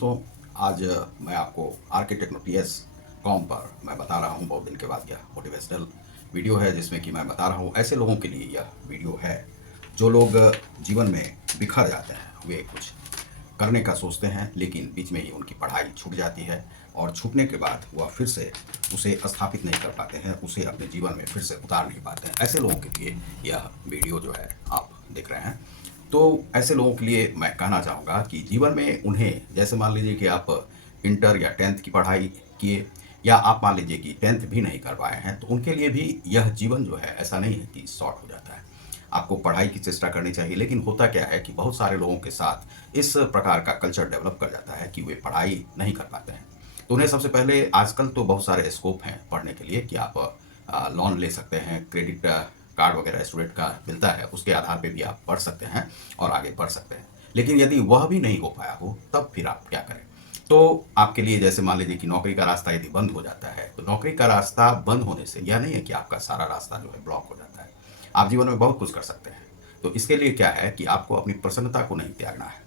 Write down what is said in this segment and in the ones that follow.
दोस्तों, आज मैं आपको आर्किटेक्ट कॉम पर मैं बता रहा हूँ बहुत दिन के बाद यह मोटिवेशनल वीडियो है जिसमें कि मैं बता रहा हूँ ऐसे लोगों के लिए यह वीडियो है जो लोग जीवन में बिखर जाते हैं। वे कुछ करने का सोचते हैं लेकिन बीच में ही उनकी पढ़ाई छूट जाती है और छूटने के बाद वह फिर से उसे स्थापित नहीं कर पाते हैं, उसे अपने जीवन में फिर से उतार नहीं पाते हैं। ऐसे लोगों के लिए यह वीडियो जो है आप देख रहे हैं। तो ऐसे लोगों के लिए मैं कहना चाहूँगा कि जीवन में उन्हें, जैसे मान लीजिए कि आप इंटर या 10th की पढ़ाई किए या आप मान लीजिए कि 10th भी नहीं कर पाए हैं, तो उनके लिए भी यह जीवन जो है ऐसा नहीं है कि शॉर्ट हो जाता है। आपको पढ़ाई की चेष्टा करनी चाहिए, लेकिन होता क्या है कि बहुत सारे लोगों के साथ इस प्रकार का कल्चर डेवलप कर जाता है कि वे पढ़ाई नहीं कर पाते हैं। तो उन्हें सबसे पहले आजकल तो बहुत सारे स्कोप हैं पढ़ने के लिए कि आप लोन ले सकते हैं, क्रेडिट कार्ड वगैरह स्टूडेंट का मिलता है, उसके आधार पे भी आप पढ़ सकते हैं और आगे बढ़ सकते हैं। लेकिन यदि वह भी नहीं हो पाया हो, तब फिर आप क्या करें? तो आपके लिए जैसे मान लीजिए कि नौकरी का रास्ता यदि बंद हो जाता है, तो नौकरी का रास्ता बंद होने से यह नहीं है कि आपका सारा रास्ता जो है ब्लॉक हो जाता है। आप जीवन में बहुत कुछ कर सकते हैं। तो इसके लिए क्या है कि आपको अपनी प्रसन्नता को नहीं त्यागना है।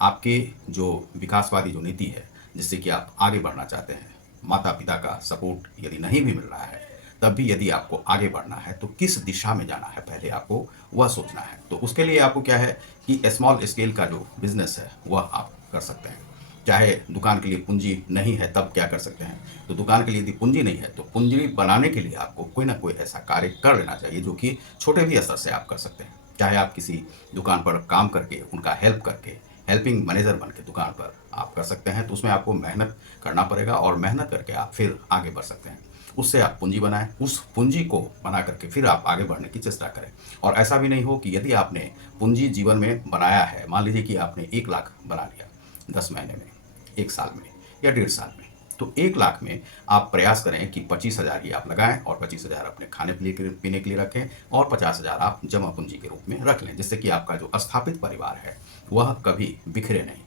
आपकी जो विकासवादी जो नीति है, जिससे कि आप आगे बढ़ना चाहते हैं, माता-पिता का सपोर्ट यदि नहीं भी मिल रहा है, तब भी यदि आपको आगे बढ़ना है, तो किस दिशा में जाना है, पहले आपको वह सोचना है। तो उसके लिए आपको क्या है कि स्मॉल स्केल का जो बिज़नेस है, वह आप कर सकते हैं। चाहे दुकान के लिए पूँजी नहीं है, तब क्या कर सकते हैं? तो दुकान के लिए यदि पूँजी नहीं है, तो पूँजी बनाने के लिए आपको कोई न कोई ऐसा कार्य कर लेना चाहिए, जो कि छोटे भी स्तर से आप कर सकते हैं। चाहे आप किसी दुकान पर काम करके, उनका हेल्प करके, हेल्पिंग मैनेजर बन के दुकान पर आप कर सकते हैं, तो उसमें आपको मेहनत करना पड़ेगा और मेहनत करके आप फिर आगे बढ़ सकते हैं। उससे आप पूँजी बनाएँ, उस पूँजी को बना करके फिर आप आगे बढ़ने की चेष्टा करें। और ऐसा भी नहीं हो कि यदि आपने पूँजी जीवन में बनाया है, मान लीजिए कि आपने 1 लाख बना लिया 10 महीने में, 1 साल में या डेढ़ साल में, तो 1 लाख में आप प्रयास करें कि 25,000 ही आप लगाएँ और 25,000 अपने खाने-पीने के लिए रखें और 50,000 आप जमा पूँजी के रूप में रख लें, जिससे कि आपका जो स्थापित परिवार है, वह कभी बिखरे नहीं।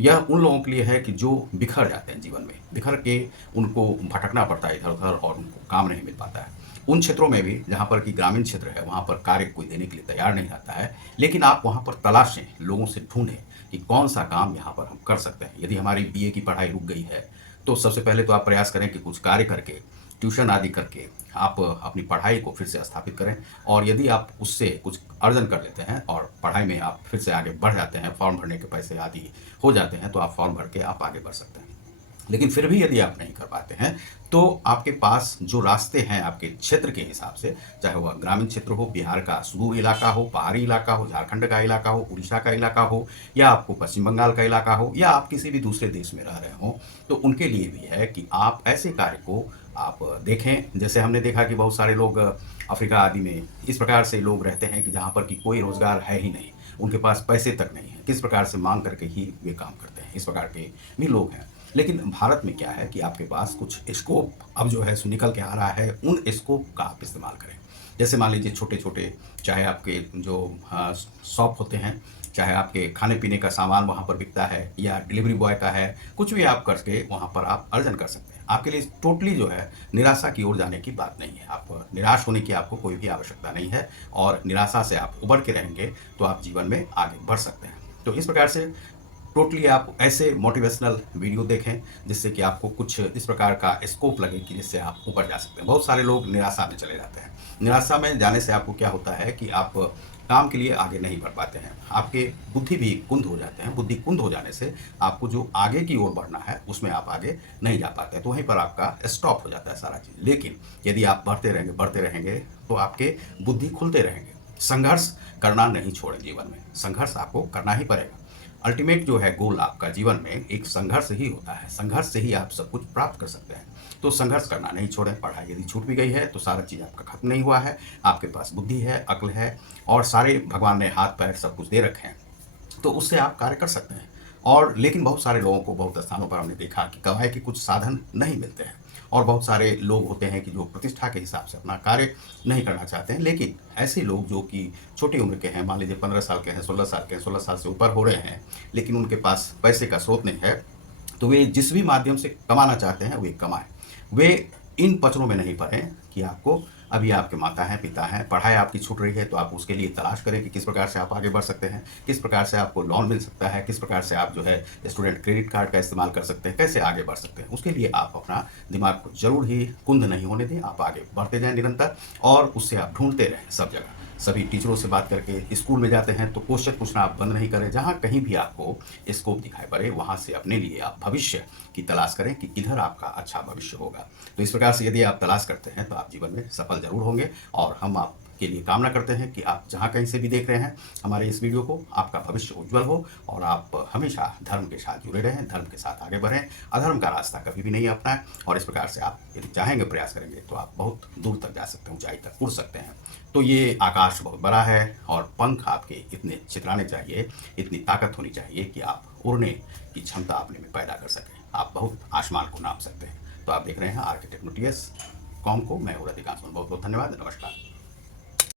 यह उन लोगों के लिए है कि जो बिखर जाते हैं जीवन में, बिखर के उनको भटकना पड़ता है इधर-उधर और उनको काम नहीं मिल पाता है। उन क्षेत्रों में भी जहाँ पर कि ग्रामीण क्षेत्र है, वहाँ पर कार्य कोई देने के लिए तैयार नहीं रहता है, लेकिन आप वहाँ पर तलाशें, लोगों से ढूँढें कि कौन-सा काम यहाँ पर हम कर सकते हैं। यदि हमारी बीए की पढ़ाई रुक गई है, तो सबसे पहले तो आप प्रयास करें कि कुछ कार्य करके, ट्यूशन आदि करके आप अपनी पढ़ाई को फिर से स्थापित करें और यदि आप उससे कुछ अर्जन कर लेते हैं और पढ़ाई में आप फिर से आगे बढ़ जाते हैं, फॉर्म भरने के पैसे आदि हो जाते हैं, तो आप फॉर्म भर के आप आगे बढ़ सकते हैं। लेकिन फिर भी यदि आप नहीं कर पाते हैं, तो आपके पास जो रास्ते हैं आपके क्षेत्र के हिसाब से, चाहे वह ग्रामीण क्षेत्र हो, बिहार का सुदूर इलाका हो, पहाड़ी इलाका हो, झारखंड का इलाका हो, उड़ीसा का इलाका हो या आपको पश्चिम बंगाल का इलाका हो या आप किसी भी दूसरे देश में रह रहे हों, तो उनके लिए भी है कि आप ऐसे कार्य को आप देखें। जैसे हमने देखा कि बहुत सारे लोग अफ्रीका आदि में इस प्रकार से लोग रहते हैं कि जहाँ पर कि कोई रोज़गार है ही नहीं, उनके पास पैसे तक नहीं है, किस प्रकार से माँग करके ही वे काम करते हैं, इस प्रकार के भी लोग हैं। लेकिन भारत में क्या है कि आपके पास कुछ स्कोप अब जो है सो निकल के आ रहा है, उन स्कोप का आप इस्तेमाल करें। जैसे मान लीजिए छोटे-छोटे, चाहे आपके जो शॉप होते हैं, चाहे आपके खाने-पीने का सामान वहाँ पर बिकता है या डिलीवरी बॉय का है, कुछ भी आप करके वहाँ पर आप अर्जन कर सकते हैं। आपके लिए टोटली जो है निराशा की ओर जाने की बात नहीं है। आप निराश होने की आपको कोई भी आवश्यकता नहीं है और निराशा से आप उबर के रहेंगे, तो आप जीवन में आगे बढ़ सकते हैं। तो इस प्रकार से टोटली आप ऐसे मोटिवेशनल वीडियो देखें जिससे कि आपको कुछ इस प्रकार का स्कोप लगे कि जिससे आप ऊपर जा सकते हैं। बहुत सारे लोग निराशा में चले जाते हैं। निराशा में जाने से आपको क्या होता है कि आप काम के लिए आगे नहीं बढ़ पाते हैं। आपके बुद्धि भी कुंद हो जाते हैं। बुद्धि कुंद हो जाने से आपको जो आगे की ओर बढ़ना है उसमें आप आगे नहीं जा पाते हैं। तो वहीं पर आपका स्टॉप हो जाता है सारा चीज़। लेकिन यदि आप बढ़ते रहेंगे तो आपके बुद्धि खुलते रहेंगे। संघर्ष करना नहीं छोड़ें जीवन में। संघर्ष आपको करना ही पड़ेगा। अल्टीमेट जो है गोल आपका जीवन में एक संघर्ष ही होता है। संघर्ष से ही आप सब कुछ प्राप्त कर सकते हैं। तो संघर्ष करना नहीं छोड़ें। पढ़ाई यदि छूट भी गई है तो सारा चीज़ आपका खत्म नहीं हुआ है। आपके पास बुद्धि है, अक्ल है और सारे भगवान ने हाथ-पैर सब कुछ दे रखे हैं। तो उससे आप कार्य कर सकते हैं। और लेकिन बहुत सारे लोगों को बहुत स्थानों पर हमने देखा कि कमाई के कुछ साधन नहीं मिलते हैं और बहुत सारे लोग होते हैं कि जो प्रतिष्ठा के हिसाब से अपना कार्य नहीं करना चाहते हैं। लेकिन ऐसे लोग जो कि छोटी उम्र के हैं, मान लीजिए 15 साल के हैं, 16 साल के हैं, 16 साल से ऊपर हो रहे हैं, लेकिन उनके पास पैसे का स्रोत नहीं है, तो वे जिस भी माध्यम से कमाना चाहते हैं वे कमाएँ। वे इन पचड़ों में नहीं पड़ें कि आपको अभी आपके माता हैं, पिता हैं, पढ़ाई आपकी छूट रही है, तो आप उसके लिए तलाश करें कि किस प्रकार से आप आगे बढ़ सकते हैं, किस प्रकार से आपको लोन मिल सकता है, किस प्रकार से आप जो है स्टूडेंट क्रेडिट कार्ड का इस्तेमाल कर सकते हैं, कैसे आगे बढ़ सकते हैं। उसके लिए आप अपना दिमाग को ज़रूर ही कुंद नहीं होने दें, आप आगे बढ़ते जाएँ निरंतर और उससे आप ढूँढते रहें सब जगह। सभी टीचरों से बात करके, स्कूल में जाते हैं तो क्वेश्चन पूछना आप बंद नहीं करें, जहाँ कहीं भी आपको स्कोप दिखाई पड़े वहाँ से अपने लिए आप भविष्य की तलाश करें कि किधर आपका अच्छा भविष्य होगा। तो इस प्रकार से यदि आप तलाश करते हैं तो आप जीवन में सफल ज़रूर होंगे और हम आपके लिए कामना करते हैं कि आप जहाँ कहीं से भी देख रहे हैं हमारे इस वीडियो को, आपका भविष्य उज्जवल हो और आप हमेशा धर्म के साथ जुड़े रहें, धर्म के साथ आगे बढ़ें, अधर्म का रास्ता कभी भी नहीं अपनाएं और इस प्रकार से आप यदि चाहेंगे, प्रयास करेंगे तो आप बहुत दूर तक जा सकते हैं, ऊंचाई तक उड़ सकते हैं। तो ये आकाश बहुत बड़ा है और पंख आपके इतने चितराने चाहिए, इतनी ताकत होनी चाहिए कि आप उड़ने की क्षमता अपने में पैदा कर सकें, आप बहुत आसमान को नाप सकते हैं। तो आप देख रहे हैं आर्किटेक्ट टीएस कॉम को, मैं हूं रतिकांत। बहुत बहुत धन्यवाद, नमस्कार।